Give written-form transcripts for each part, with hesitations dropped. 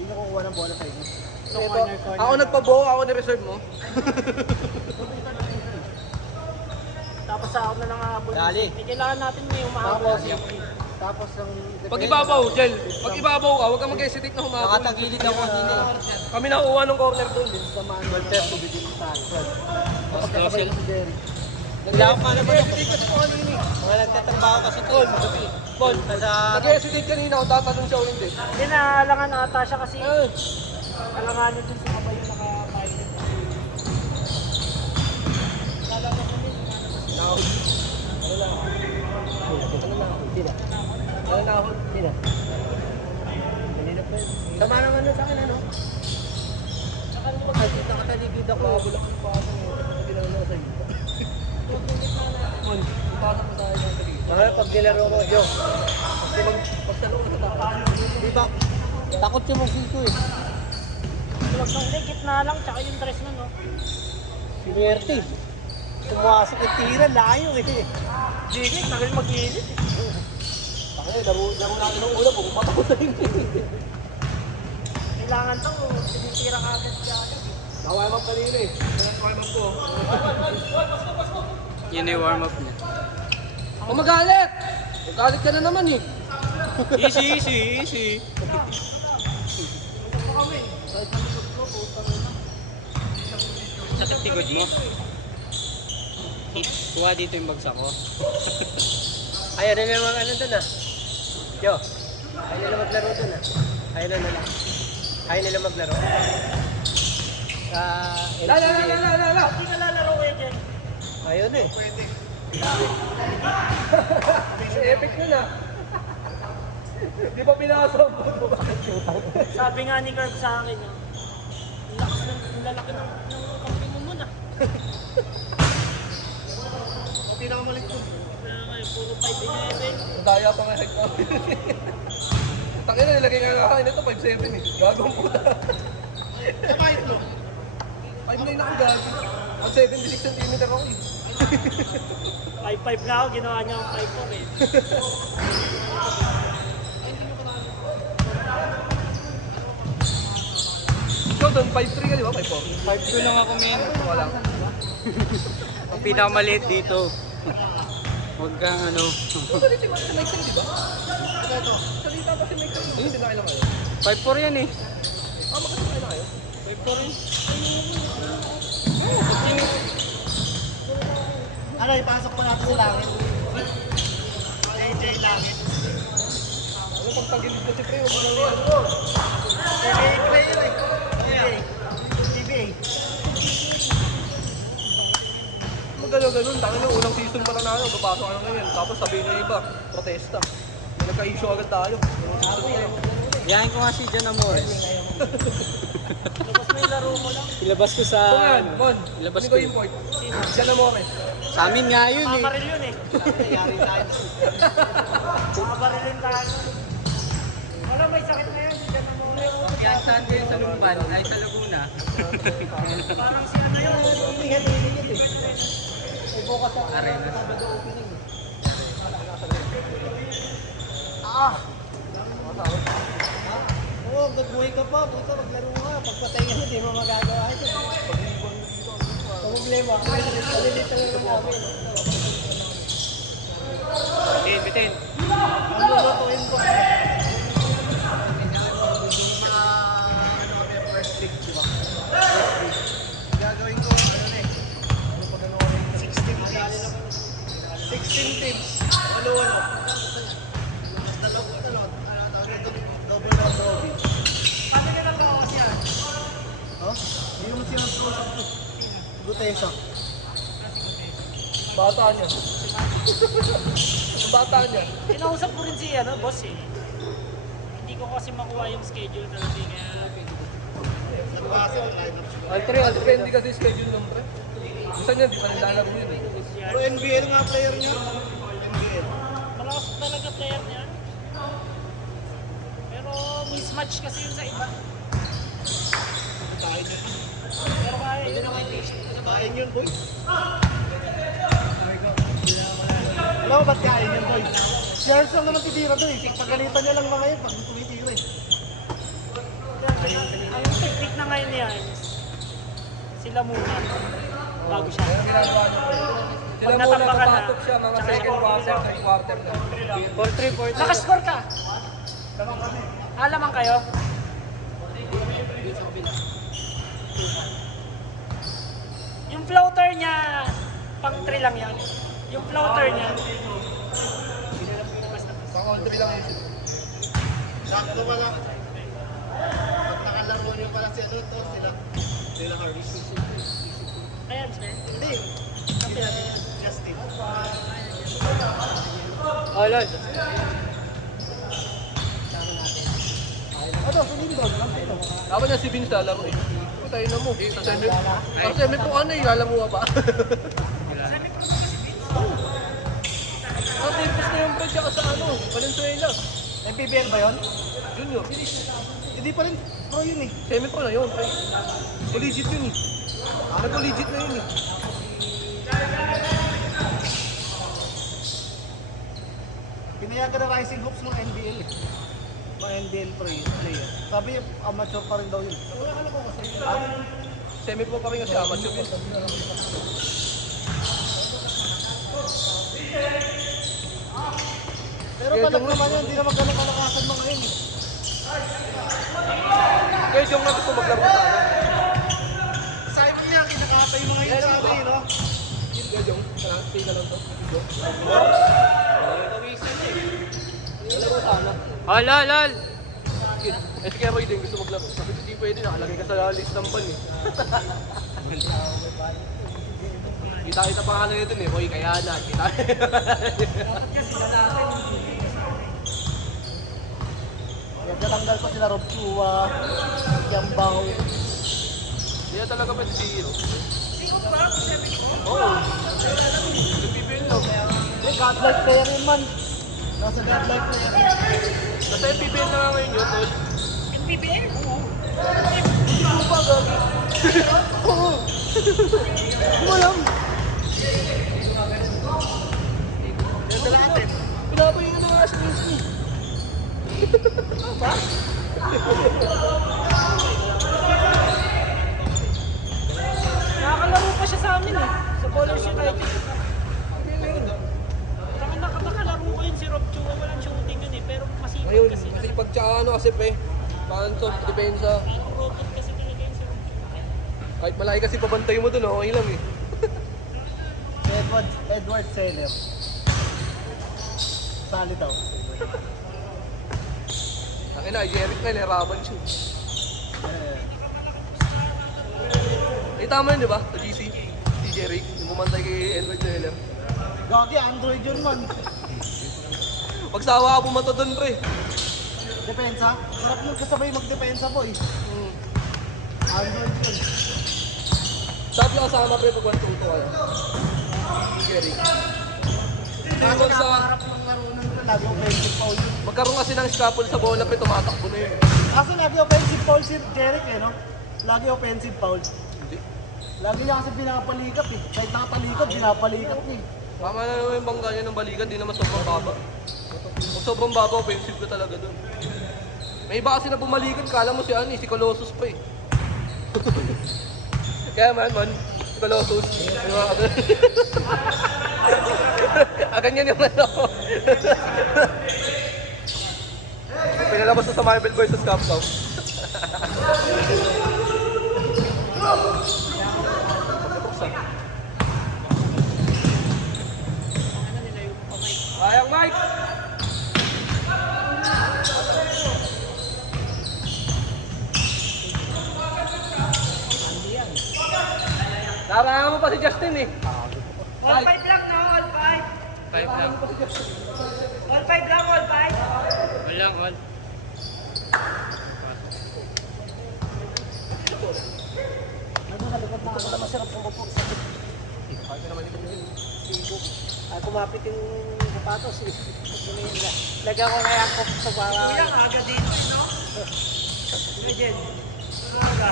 Hindi na kukuha ng bola sa inyo. So, ako nagpabuo, ako ni-reserve mo. Tapos sa out na lang habol. Dali. Kailangan natin may umahabol. Tapos ang... Pag ibabaw, Jel. Pag ibabaw ka, huwag kang mag-hesitate na humabol. Nakatagilid ako din eh. Kami nakuha ng corner doon. Sa manual test, bibigyan sa akin. Tapos kakabay ko si Derry. Naglaw ka naman ako. Nag-hesitate kasi po kanina. Mga nagtatrabaho kasi ito. Bon, Sa... nag-hesitate kanina kung tatanong siya o hindi. Hindi na alangan ata siya kasi alanganin dun sa kabay yung nakapilot. Wala na ako. Tama naman na sa akin, ano? Tsaka nung mag-hit nakataligid ako. Bulak yung pasok mo. Ginawa na sa iyo. Bon, pasok mo sa akin yung taligid. Mga pag nilaro mo, yo. Pagtanong ka sa taas. Di ba? Takot yung magsito eh. Huwag nang gitna lang, tsaka yung dress na no. Sinuwerte. Pumasok yung tira, layo eh. Jigit, nagal mag-ilit. Laro natin ng ulam, pumatak ko sa hindi. Kailangan to, tinitira ka agad siya. Na-warm up kanina eh. Kaya warm up ko. Yun na yung warm-up niya. Kung magalit! Magalit ka na naman eh. Easy. Sakit tigod mo. Kuha dito yung bagsak ko. Ayaw na naman ano dun ah. Yo. Ayaw nila maglaro dun ah. Ayaw na nila. Ayaw nila maglaro. Sa LCD. Hindi ka lalaro kayo dyan. Ayaw na eh. Epic nun ah. Di pa pinasok. Sabi nga ni Curb sa akin, ang lakas ng lalaki ng kampi mo muna. Ang pinakamalit ko. Kaya nga, puro 5'11". Daya pa nga head count. Tangin na nilagay nga nga ito 5'7 eh. Gagawang puta. Kapahit mo. 5'9 ako gagi. Ang 76 cm ako eh. 5'5 na ako, ginawa niya ang 5'4 eh. Ikaw doon, 5'3 ka di ba? 5'4? 5'2 lang ako, men. Ito lang. Ang pinakamaliit dito. Huwag kang ano. Salit si Mike Tyson, di ba? Ito. Salita pa si Mike Tyson. Hindi na kailan kayo. 5'4 yan eh. Magkasakay na kayo? 5'4 yan. Ano, ipasok pa natin sa langit. JJ langit. Ano pag tagilid ko si Preo? Ano yan? GBA player eh. GBA. Magano-ganon. Tangin na unang season pa na natin. Papasok ka na ngayon. Tapos sabihin na iba, protesta. May nagka-issue agad tayo. Unang season na yun. Yahin ko nga si John Amores. Tapos may laro mo lang. Ilabas ko sa... So yan, Bon. Ilabas Hindi ko ko import. Diyan na mo rin. Sa amin nga yun eh. Mamaril yun eh. Nangyari tayo. Mabarilin tayo. Wala, may sakit na yan. Diyan na mo. Piyasan din sa Lumban, ay sa Laguna. Parang siya na yun. Arena. Oo, magbuhay ka pa. Buta, maglaro ka. Pagpatay ka, hindi mo magagawa ito. Ang problema, malilito lang namin. Bitin. Ano lutuin ko? Gagawin ko, ano na eh. 16 teams. 16 teams. Ano. Double round robin. Paano ka lang bawas niya? Oh? Hindi naman sila sa Gutesa. Bata niya. Bata niya. Kinausap ko rin si boss eh. Hindi ko kasi makuha yung schedule talaga kaya Nagbasa ng lineup. Depende kasi schedule ng pre. Minsan niya, di pa nilalaro yun eh. Pero NBL nga player niya. NBL. malakas talaga player niya. Pero mismatch kasi yun sa iba. Kain yun. Pero kaya yun. Kain yun, boy. Alam mo ba't kain yun, boy? Shares lang naman titira doon eh. Pagalitan niya lang mga yun pag tumitira eh. sila muna. Bago siya. Kaya ginagawa niyo po. Sila Pag muna natambakan na, kapatok siya, mga tsaka second score. quarter, third quarter na. 4-3, 4-3. Nakascore ka! Lamang kayo? Yung floater niya, pang 3 lang yan. Yung floater niya. Pang all three lang yun. Sakto pala. Pag nakalaro nyo pala si ano to, sila Harris. Ayan, sir. Hindi. Sila Justin. Oh, Lord. Dapat niya si Vince lalaro eh. Tayo na mo. Sa semi. Sa semi po ano eh, alam mo ba? Ang tipos na yung break siya sa ano, Valenzuela. MPBL ba yun? Junior. Hindi pa rin pro yun eh. Semi pro na yun. Collegiate yun eh. Nag-collegiate na yun eh. Pinayagan na Rising Hopes ng NBL eh. Mga NBL player. Sabi niya, amateur pa rin daw yun. Semi pro pa rin kasi amateur yun. Pero palag naman yan, hindi naman ganun kalakasan mga yun eh. Kaya yung na gusto maglaro tayo. Sabi mo niya, kinakapay yung mga yun sabi eh, no? Kaya yung, stay ka lang to. Laro sana. Oh, lol, lol. Eh si Keroy din gusto maglaro. Sabi ko di pwede, nakalagay ka sa list ng ban eh. Kita-kita pa nga na ito eh, Roy Kayana. Nagtatanggal pa sila Rob Chua, Yambaw. Hindi na talaga pwede si Hero. Oo. Nagpipil no. Eh, godlike player yun man. Nasa godlike player. Nasa MPBL na nga ngayon yun, tol. NPBL? Hindi mo ba gagi? Oo. Hindi mo alam. Yan na natin. Pinapahinga na nga si Minski. Nakakalaro pa siya sa amin eh. Sa Ballers United. Nakalaro ko yun si Rob Chua. Walang shooting yun eh. Pero masipag Ngayon, kasi. kasi pag tsaka ano kasi pre, paano to, depensa. Parang robot kasi talaga yun si Rob Chua. Kahit malaki kasi pabantay mo dun, okay lang eh. Edward Saylor. Sali daw. Akin na, Jeric na, leraban siya. Eh tama yun, di ba? Sa GC, si Jeric, yung bumantay kay Edward Neller. Gagi, Android yun man. Pagsawa ka pumato dun, pre. Depensa. Sarap mo kasabay magdepensa boy. Android yun. Sabi ka kasama, pre, pag 1-2 ka. Si Jeric. Kaso Pag sa, nakaharap ng laro ng lagi offensive foul. magkaroon kasi ng scalpel sa bola, pre, tumatakbo na yun. Kaso lagi offensive foul si Jeric eh, no? Lagi offensive foul. Hindi. Lagi niya kasi pinapalikap eh. Kahit nakapalikap, pinapalikap niya eh. Tama na naman yung bangga niya ng balikan, di naman sobrang baba. Kung sobrang baba, offensive ka talaga dun. May iba kasi na bumalikan, kala mo si ano, si Colossus pa eh. Kaya man, si Colossus. Ganyan yung ano. Pinalabas na sa Marvel vs. Capcom. Sayang, Mike! Narangan mo pa si Justin eh. All 5 lang no, all 5. 5 lang. All 5 lang, all 5. Walang all. Masarap kung upo sa Ay, kumapit yung sapatos eh. Lagyan ko kaya ako sa para... Kuya, aga dito, no? Legend. Aga.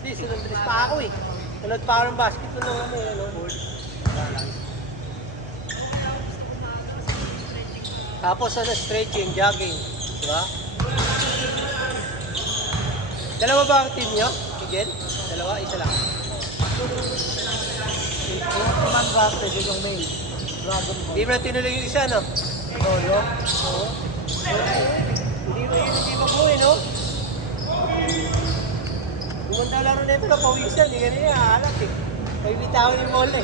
Hindi, sunod pa ako eh. Sunod pa ako ng basket. Sunod ano eh, ano? Tapos ano, stretching, jogging. Diba? Dalawa ba ang team nyo, Miguel? Dalawa? Dalawa, isa lang. Yung naman Rampage, yung main. Dragon Ball. Hindi mo na tinuloy yung isa, no? Doyo. Oo. Hindi mabuhay, no? Kumanda laro na ito na pawisan, hindi ka niya halat eh. May bitawan yung mall eh.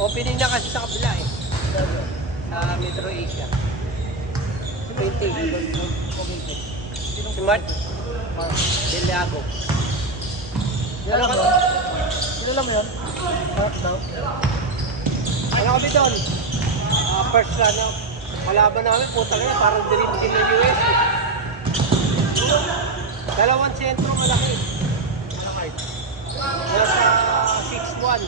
Opening na kasi sa kabila eh. Sa Metro Asia. 20. Si Mart Deliago. Ano ka? Kilala mo yun? Harap daw. Ano kami doon? First run na kalaban namin, puta na parang dream team ng US. Dalawang sentro malaki. Nasa 6-1.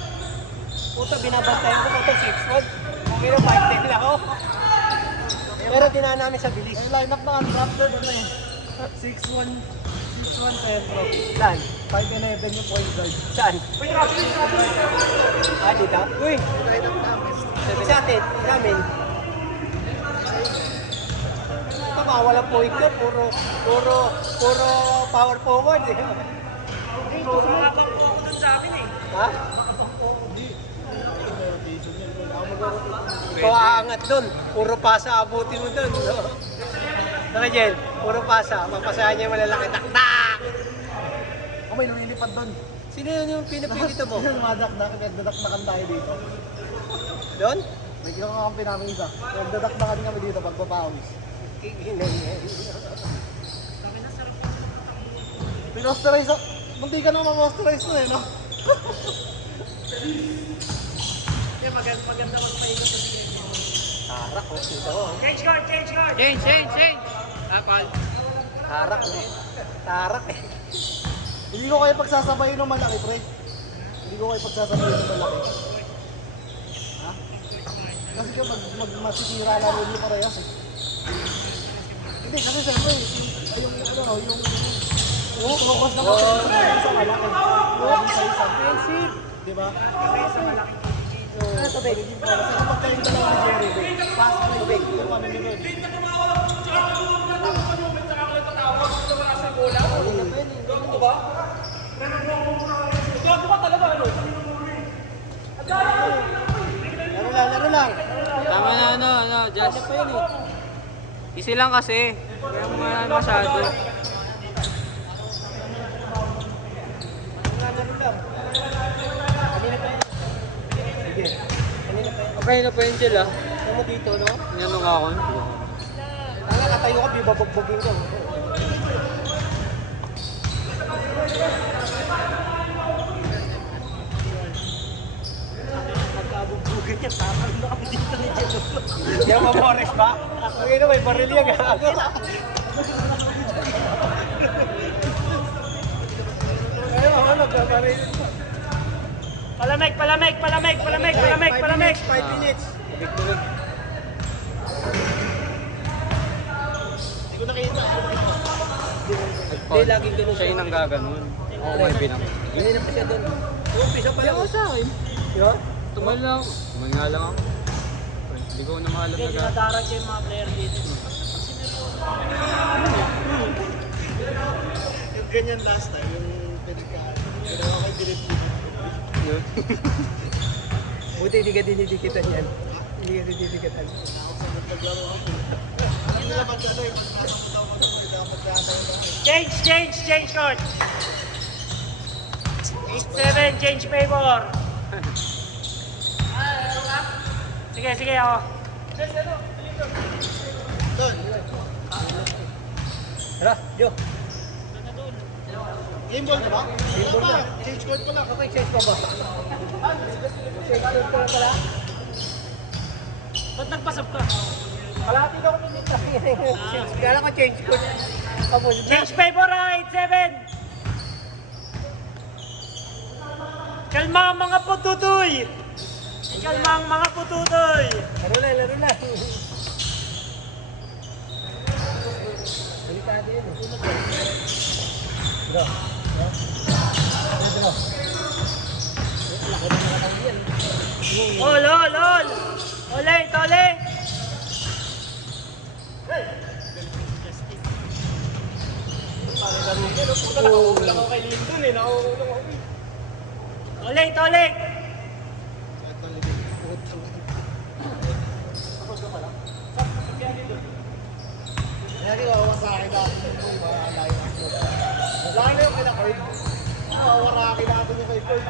Puta, binabantayan ko puta 6-1. Pero 5-10 lang ako. Pero dinaan namin sa bilis. Yung lineup na undrafted, ano eh. 6-1 centro. Saan? 5-11 yung point guard. Saan? Ah, dito? Uy! Lineup namin. Sa atin, namin. Ito ba, walang point guard, puro power forward eh. Sumabang po ako dun sa amin eh. Ha? Ikaw aangat doon, puro pasa abutin mo doon. No? Saka Jen, puro pasa, mapasahan niya yung malalaki, tak-tak! Oh, may lumilipad doon. Sino yun yung pinapilito mo? Nagdadakdakan tayo dito. Doon? May kinakampi namin isa. Nagdadakdakan kami dito pagpapawis. Pinosterize, munti ka na ma-mosterize mo eh, no? Maganda magpahinga sa sige. Harak oh, ito oh. Change guard, change guard! Change. Tapal. Harak oh. Tarak eh. Hindi ko kayo pagsasabayin ng malaki, pre. Hindi ko kayo pagsasabayin ng malaki. Ha? Kasi ka masisira lang rin yung parehas eh. Hindi, kasi siyempre, yung focus na kasi sa malaki. Yung sa isa. Diba? Ito, babe. Kasi kapag kayong dalawa ni Jerry, babe, pass mo yung yung pamimigod. Laro lang. Tama na, just. Easy lang kasi. Kaya mo nga masyado. Okay na pa yun sila. Ano mo dito, no? Yan nga ako. Tanga, katayo ka, bibabagbagin ka. Nagkabugbugan niya, tapang na kami dito ni Jello. Yan mamores ba? Ang ino, may baril yan. Ay, ako nagbabaril. Palamig! 5 minutes. Hindi ko nakita. Hindi, laging ganun Siya yung nanggaganon. Oo, may pinang. Ganun na pa siya doon. Umpisa pa lang. sa akin. Yun? Tumal lang. Tumal nga lang ako. Hindi ko na maalam Hindi, na gano'n. dinadarag yung mga player dito. Yung ganyan last time, yung pinagkaan. Pero ako kay Direct Buti hindi ka dinidikitan yan. Hindi ka dinidikitan. naglaro ako. Alam nila pag ano eh, pag nasa mo daw mag-pagkataon. Change court! 8-7, change favor! Sige, ako. Doon. Tara, Jo. Game ball na ba? Game ball na. Change court pa lang. Okay, change pa ba? Change pa pala. Ba't nagpasap ka? Kalahati na ako minita. Kaya lang ko change ko. Tapos na. Change favor, 8-7! Kalma ang mga pututoy! Kalma ang mga pututoy! Laro na. Delikado yun. Bro. Bro. Ol! Tole! Puta, nakaulang ako kay Lyndon eh. Nakaulang ako. Tolik, tolik! Kaya kinuha sa akin na yung mga alayin ako. Laki na yung kinakoy. Mawaraki natin yung kay Koy.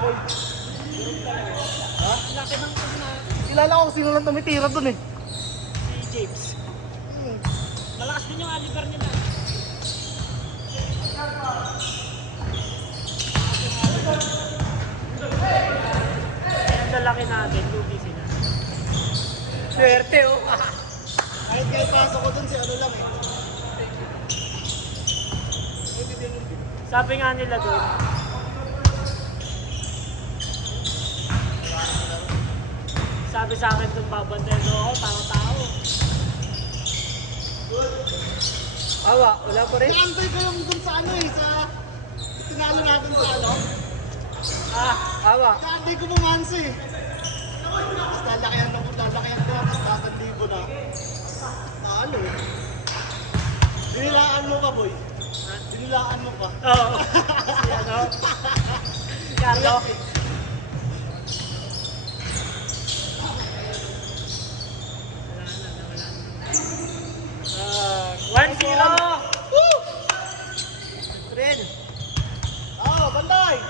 Ha? Laki ng na Kilala ko kung sino lang tumitira dun eh. si James. Malakas din yung Oliver nila. Kaya ang lalaki natin, lugi sila. Swerte, oh. Kahit kaya pasok ko dun si ano lang eh. Sabi nga nila doon, sabi sa akin doon babantayan ako, tao-tao. Awa, wala pa rin. Naantay ko yung dun sa ano eh, sa tinalo natin sa ano. Awa. Naantay ko bumansa eh. Tapos lalakihan ko, tapos 1,000 na. Ano eh. Dinilaan mo pa boy. Dinilaan mo pa. Oo. Si ano? Carlo. Wala na. 1-0! Woo! Rin. Oh, banday!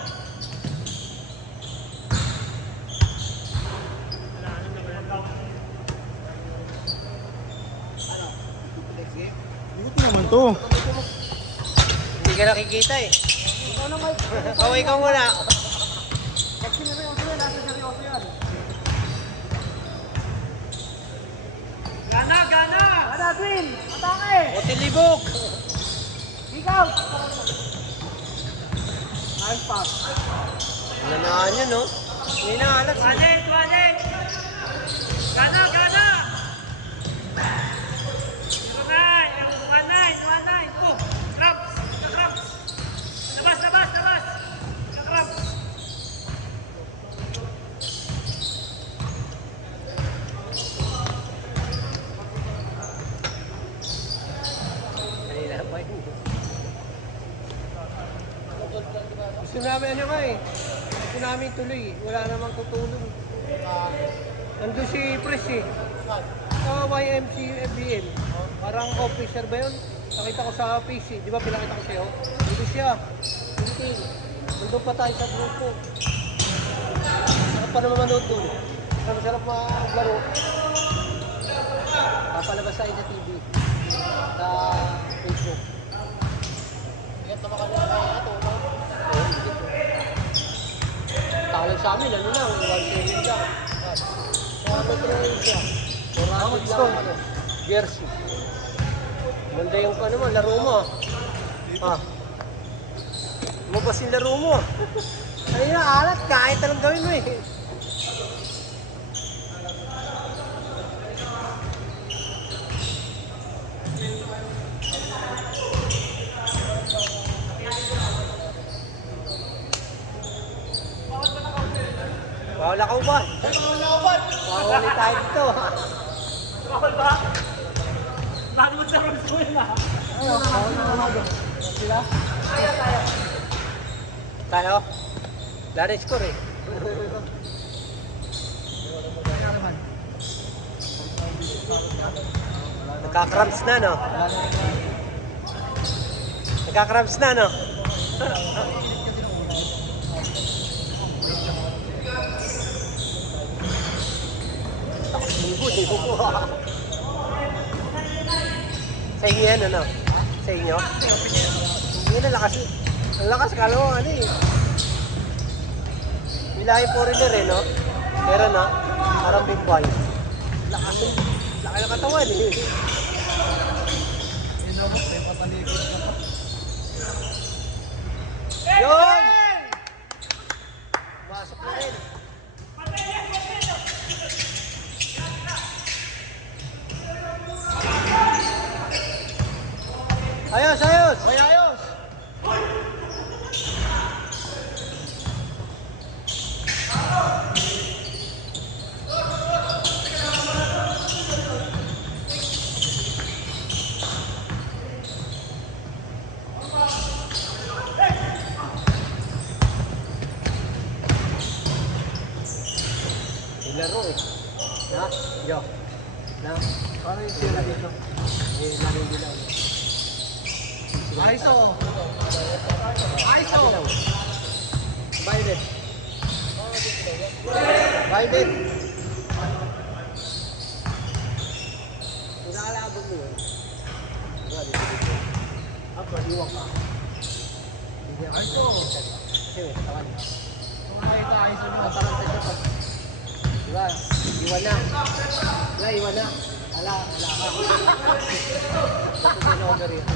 Buti naman to. Hindi ka nakikita eh. Kaway ka muna. Pag sineryoso yan, nasa seryoso yan. Gana, gana! Gana, Twin! Atake! Otilibog. Ikaw! Nice pass. Nanaan yun, no? Hindi na alas. Tuwalit, tuwalit! Gana, gana! 1-9! Oh! Crabs! Crabs! Labas, labas, labas! Crabs! Kanina pa yun. Gusto namin ano nga eh. Gusto namin tuloy. Wala namang tutulong. Nandun si Pres eh. Sa YMC FBM. Parang officer ba yun? Nakita ko sa PC. Di ba pinakita ko sa'yo? Dito siya. Hindi. Nandun pa tayo sa grupo. Sarap pa naman manood dun. Sarap maglaro. Papalabas tayo sa TV. Sa Facebook. Kaya tama ka muna kaya ito. Tawag sa amin, ano lang, 1-7 lang. Ano rin siya? Moramid lang, ano, jersey. Ganda yung ano mo, laro mo. Lumabas yung laro mo. Ayun na, alat, kahit anong gawin mo eh. Bawal ako ba? Bawal tayo dito. Bawal ba? Bakit mo sa rules mo yun ah? Sila? Tayo? Lari score eh. Nagka-cramps na, no? Nagka-cramps na, no? Sa inyo yan, ano? Sa inyo? Hindi na lakas. Ang lakas, kala mo, ano eh. Nilahi foreigner eh, no? Pero na, parang big boy. Lakas eh. Laki ng katawan eh. Yun! Masok na rin. Ayos, ayos! Ay, ayos! ano. Eh, laro nila. ISO! ISO! Biden. Biden. Kung nakalabog mo yun. Wala dito. Ako, iwan ka. Hindi ako. ISO! Kasi may katawan. Kung nakita ISO nyo, Mataranta siya pa. Diba? Iwan na. Wala, iwan na. Wala ka. Ito over yun.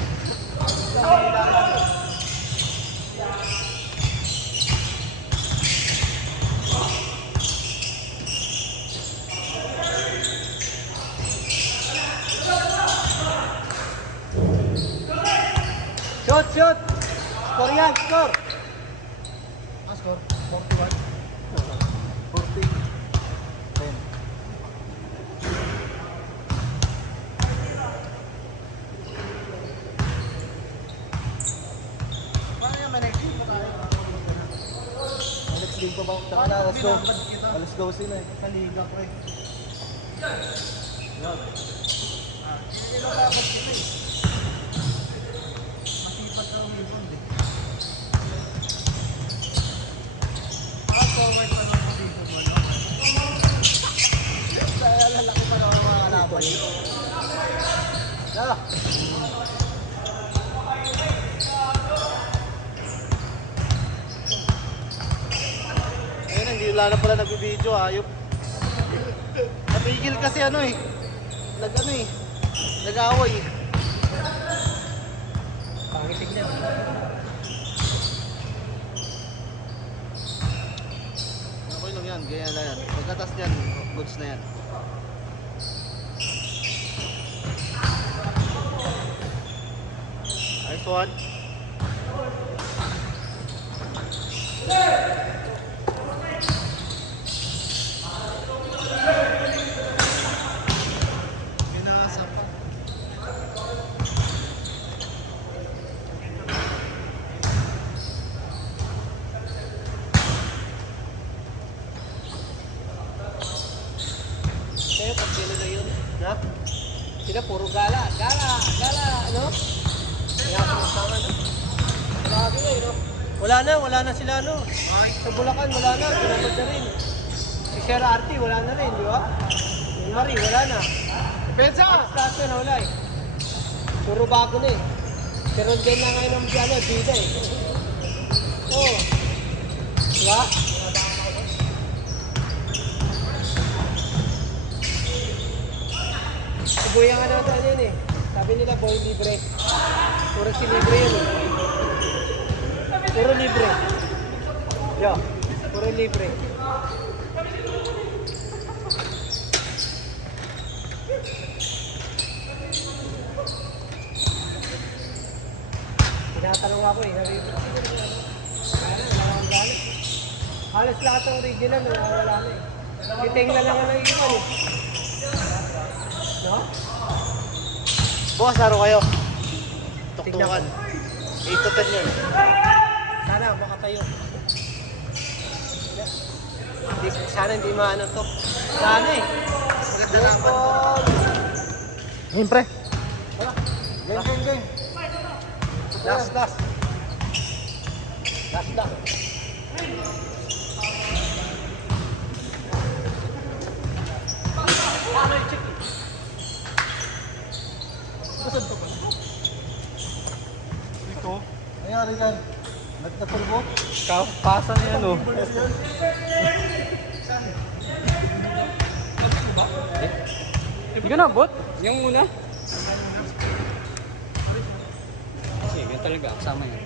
Shoot, shoot! Score yan, score! score 41. 40. 10. Paano yung may next game pa tayo? Next game pa ba? Taka na, let's go. Let's go sila eh. Sa liga, pre. Yan. Inilabas kita eh. Masipag ka umibon eh. Forward pa naman dito mo, no? Kaya lalaki pa naman mga kalaban dito. Yeah. Ayun, hindi wala na pala nag-video, ayop. Napigil kasi ano eh. Nag-ano eh. Nag-away eh. Pangitig niya. Okay lang yan, ganyan na yan. Pagkatas yan, goods na yan. Nice one. Ginasa pa. Kaya pag sila na yun, na? Sila puro gala, ano? Kaya sama na. Grabe na, no? Wala na sila, no? Sa Bulacan, wala na, pinagod na rin. Si Sir Arty, wala na rin, di ba? Yung Marie, wala na. Pensa! Statue na wala eh. Puro bago na eh. Pero din na ngayon ng ano, bida eh. Oo. Di ba? Sibuya nga natin yun eh. Sabi nila boy libre. Puro si libre yun eh. Puro libre. Yo, puro libre. Tinatanong ako eh. Sabi ko, wala akong galit. Halos lahat ng original, wala na eh. Giting na lang ang nag-iwan eh. No? Bukas laro kayo. Tignan Tuktukan. ko. 8 to 10 yun. Sana makatayo. Sana hindi maano to. Sana eh. Maganda naman. Ngayon pre. Wala. Game. Last. Last. Ito. Nangyari dyan. Nagtaturbo. Pasa niya, no? Hindi ka nabot? Yung una? Kasi, yun talaga. Kasama yun.